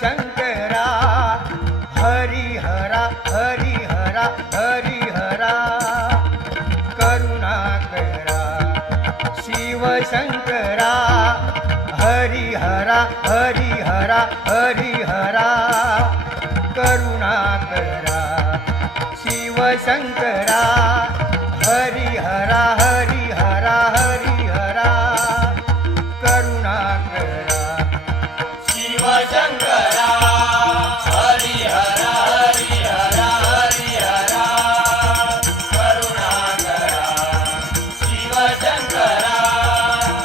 शंकरा हरिहरा हरिहरा हरिहरा करुणाकरा शिव शंकरा हरिहरा हरिहरा हरिहरा करुणाकरा शिव शंकरा हरिहरा हरिहरा हरिहरा करुणाकरा शिव शंकरा हरिहरा हरिहरा हरिहरा करुणाकरा शिव शंकरा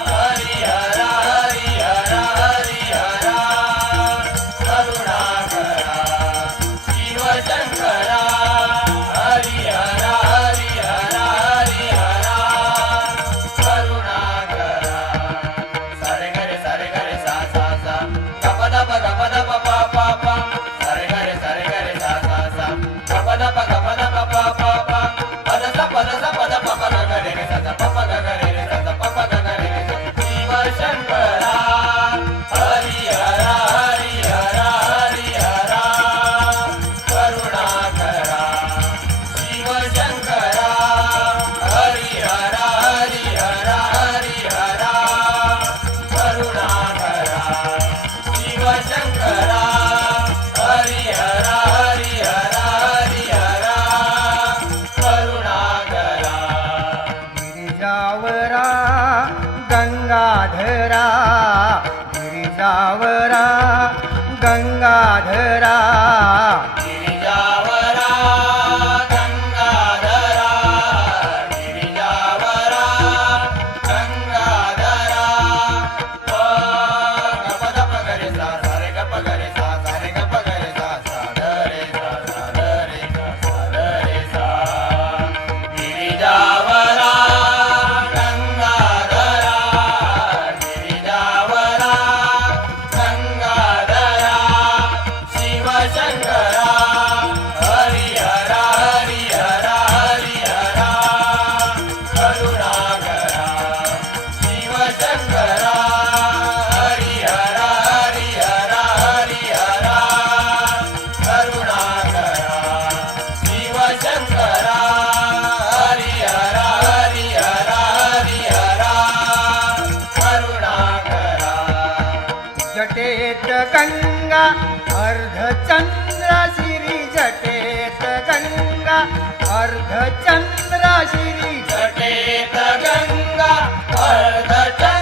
हरिहरा हरिहरा हरिहरा करुणाकरा शिव शंकरा हरिहरा हरिहरा हरिहरा करुणाकरा सारे गरे सा सा सा गपदप गपदप पा पा पा सारे गरे सा सा सा गपदप गपदप पा पा पा पदसा पदसा पद पप गरे रे सा पप गरे रे सा पप गरे रे शिव शंकरा हरिहरा हरिहरा हरिहरा करुणाकरा शिव शंकरा हरिहरा हरिहरा हरिहरा करुणाकरा शिव शंकरा हरिहरा हरिहरा हरिहरा करुणाकरा गिरिजावरा गंगाधरा गिरिजावरा गंगाधरा गिरिजावरा गंगाधरा गिरिजावरा गंगाधरा गपदप गरे सा सारे गप गरे सा सारे गप गरे सा सा रे सा रे सा रे सा गिरिजावरा गंगाधरा गिरिजावरा गंगाधरा शिव शंकरा हरिहरा हरिहरा हरिहरा करुणाकरा शिव शंकरा हरिहरा हरिहरा हरिहरा करुणाकरा शिव शंकरा हरिहरा हरिहरा हरिहरा करुणाकरा जटेत गंगा अर्धचंद्र शिरी जटेत गंगा अर्धचंद्र शिरी जटेत गंगा अर्धचंद्र